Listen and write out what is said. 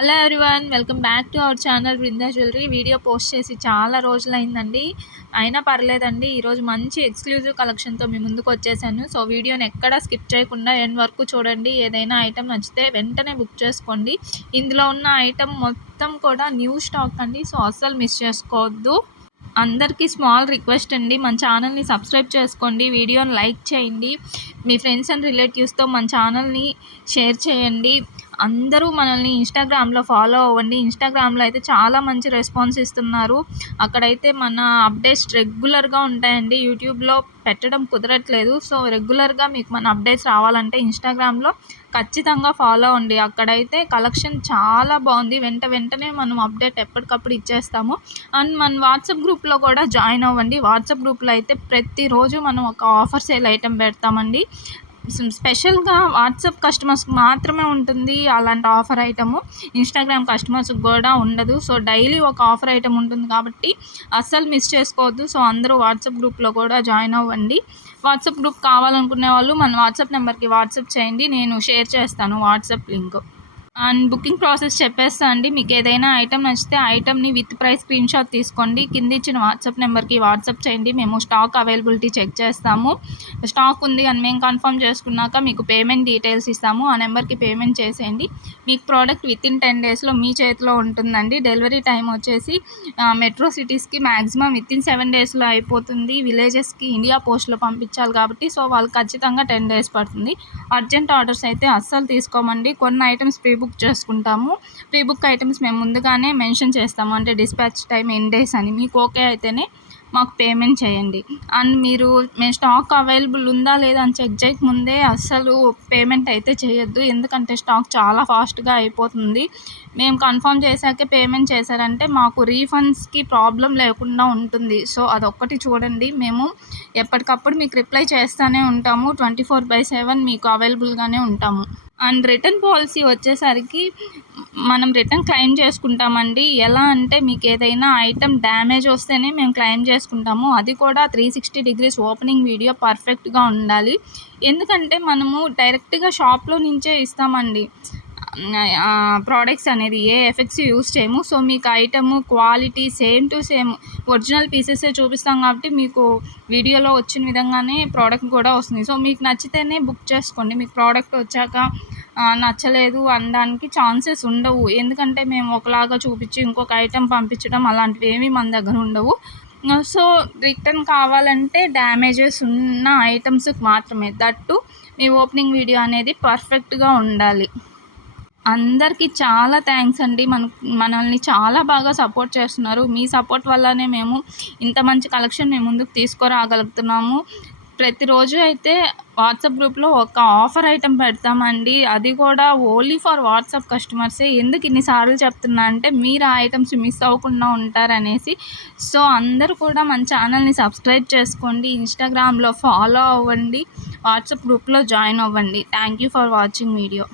Hello everyone, welcome back to our channel Brinda jewellery. Video post చేసి చాలా రోజులైందండి, అయినా పర్లేదండి. ఈరోజు మంచి ఎక్స్క్లూజివ్ కలెక్షన్తో మీ ముందుకు వచ్చేసాను. సో వీడియోని ఎక్కడా స్కిప్ చేయకుండా ఎండ్ వరకు చూడండి. ఏదైనా ఐటెం నచ్చితే వెంటనే బుక్ చేసుకోండి. ఇందులో ఉన్న ఐటెం మొత్తం కూడా న్యూ స్టాక్ అండి, సో అస్సలు మిస్ చేసుకోవద్దు. అందరికీ స్మాల్ రిక్వెస్ట్ అండి, మన ఛానల్ని సబ్స్క్రైబ్ చేసుకోండి, వీడియోని లైక్ చేయండి, మీ ఫ్రెండ్స్ అండ్ రిలేటివ్స్తో మన ఛానల్ని షేర్ చేయండి. అందరూ మనల్ని ఇన్స్టాగ్రామ్లో ఫాలో అవ్వండి. ఇన్స్టాగ్రామ్లో అయితే చాలా మంచి రెస్పాన్స్ ఇస్తున్నారు. అక్కడైతే మన అప్డేట్స్ రెగ్యులర్గా ఉంటాయండి. యూట్యూబ్లో పెట్టడం కుదరట్లేదు. సో రెగ్యులర్గా మీకు మన అప్డేట్స్ రావాలంటే ఇన్స్టాగ్రామ్లో ఖచ్చితంగా ఫాలో అవ్వండి. అక్కడైతే కలెక్షన్ చాలా బాగుంది. వెంటనే మనం అప్డేట్ ఎప్పటికప్పుడు ఇచ్చేస్తాము. అండ్ మన వాట్సాప్ గ్రూప్లో కూడా జాయిన్ అవ్వండి. వాట్సాప్ గ్రూప్లో అయితే ప్రతిరోజు మనం ఒక ఆఫర్ సేల్ ఐటెం పెడతామండి. స్పెషల్గా వాట్సాప్ కస్టమర్స్కి మాత్రమే ఉంటుంది అలాంటి ఆఫర్ ఐటము. ఇన్స్టాగ్రామ్ కస్టమర్స్కి కూడా ఉండదు. సో డైలీ ఒక ఆఫర్ ఐటమ్ ఉంటుంది కాబట్టి అస్సలు మిస్ చేసుకోవద్దు. సో అందరూ వాట్సాప్ గ్రూప్లో కూడా జాయిన్ అవ్వండి. వాట్సాప్ గ్రూప్ కావాలనుకునే వాళ్ళు మన వాట్సాప్ నెంబర్కి వాట్సాప్ చేయండి, నేను షేర్ చేస్తాను WhatsApp link. And booking process చెప్పేస్తా అండి. మీకు ఏదైనా ఐటెం నచ్చితే ఐటెంని విత్ ప్రైస్ స్క్రీన్ షాట్ తీసుకోండి, కింద ఇచ్చిన వాట్సాప్ నెంబర్కి వాట్సాప్ చేయండి. మేము స్టాక్ అవైలబిలిటీ చెక్ చేస్తాము. స్టాక్ ఉంది అని మేము కన్ఫర్మ్ చేసుకున్నాక మీకు పేమెంట్ డీటెయిల్స్ ఇస్తాము. ఆ నెంబర్కి పేమెంట్ చేసేయండి. మీకు ప్రోడక్ట్ వితిన్ 10 డేస్లో మీ చేతిలో ఉంటుందండి. డెలివరీ టైం వచ్చేసి మెట్రో సిటీస్కి మ్యాక్సిమం వితిన్ 7 డేస్లో అయిపోతుంది. విలేజెస్కి ఇండియా పోస్ట్లో పంపించాలి కాబట్టి సో వాళ్ళు ఖచ్చితంగా 10 డేస్ పడుతుంది. అర్జెంట్ ఆర్డర్స్ అయితే అస్సలు తీసుకోమండి. కొన్ని ఐటమ్స్ ప్రీ బుక్ చేసుకుంటాము. ప్రీ బుక్ ఐటమ్స్ మేము ముందుగానే మెన్షన్ చేస్తాము, అంటే డిస్పాచ్ టైం ఎన్ డేస్ అని. మీకు ఓకే అయితేనే మాకు పేమెంట్ చేయండి. అండ్ మేము స్టాక్ అవైలబుల్ ఉందా లేదా అని చెక్ చేయకముందే అస్సలు పేమెంట్ అయితే చేయొద్దు, ఎందుకంటే స్టాక్ చాలా ఫాస్ట్గా అయిపోతుంది. మేము కన్ఫర్మ్ చేశాకే పేమెంట్ చేశారంటే మాకు రీఫండ్స్కి ప్రాబ్లం లేకుండా ఉంటుంది. సో అదొక్కటి చూడండి. మేము ఎప్పటికప్పుడు మీకు రిప్లై చేస్తూనే ఉంటాము. 24/7 మీకు అవైలబుల్గానే ఉంటాము. అండ్ రిటర్న్ పాలసీ వచ్చేసరికి మనం రిటర్న్ క్లెయిమ్ చేసుకుంటామండి. ఎలా అంటే మీకు ఏదైనా ఐటెం డ్యామేజ్ వస్తేనే మేము క్లెయిమ్ చేసుకుంటాము. అది కూడా 360 డిగ్రీస్ ఓపెనింగ్ వీడియో పర్ఫెక్ట్గా ఉండాలి. ఎందుకంటే మనము డైరెక్ట్గా షాప్లో నుంచే ఇస్తామండి ప్రోడక్ట్స్ అనేది, ఏ ఎఫెక్ట్స్ యూస్ చేయము. సో మీకు item quality same to same original పీసెసే చూపిస్తాం కాబట్టి మీకు వీడియోలో వచ్చిన విధంగానే ప్రోడక్ట్ కూడా వస్తుంది. సో మీకు నచ్చితేనే బుక్ చేసుకోండి. మీకు ప్రోడక్ట్ వచ్చాక నచ్చలేదు అనడానికి ఛాన్సెస్ ఉండవు. ఎందుకంటే మేము ఒకలాగా చూపించి ఇంకొక ఐటెం పంపించడం అలాంటివి ఏమీ మన దగ్గర ఉండవు. సో రిటర్న్ కావాలంటే డ్యామేజెస్ ఉన్న ఐటమ్స్కి మాత్రమే. దట్టు మీ ఓపెనింగ్ వీడియో అనేది పర్ఫెక్ట్గా ఉండాలి. అందరికీ చాలా థ్యాంక్స్ అండి. మనల్ని చాలా బాగా సపోర్ట్ చేస్తున్నారు. మీ సపోర్ట్ వల్లనే మేము ఇంత మంచి కలెక్షన్ మేము ముందుకు తీసుకురాగలుగుతున్నాము. ప్రతిరోజు అయితే వాట్సాప్ గ్రూప్లో ఒక ఆఫర్ ఐటెం పెడతామండి, అది కూడా ఓన్లీ ఫర్ వాట్సాప్ కస్టమర్సే. ఎందుకు ఇన్నిసార్లు చెప్తున్నా అంటే మీరు ఆ ఐటమ్స్ మిస్ అవ్వకుండా ఉంటారనేసి. సో అందరూ కూడా మన ఛానల్ని సబ్స్క్రైబ్ చేసుకోండి, ఇన్స్టాగ్రామ్లో ఫాలో అవ్వండి, వాట్సాప్ గ్రూప్లో జాయిన్ అవ్వండి. Thank you for watching video.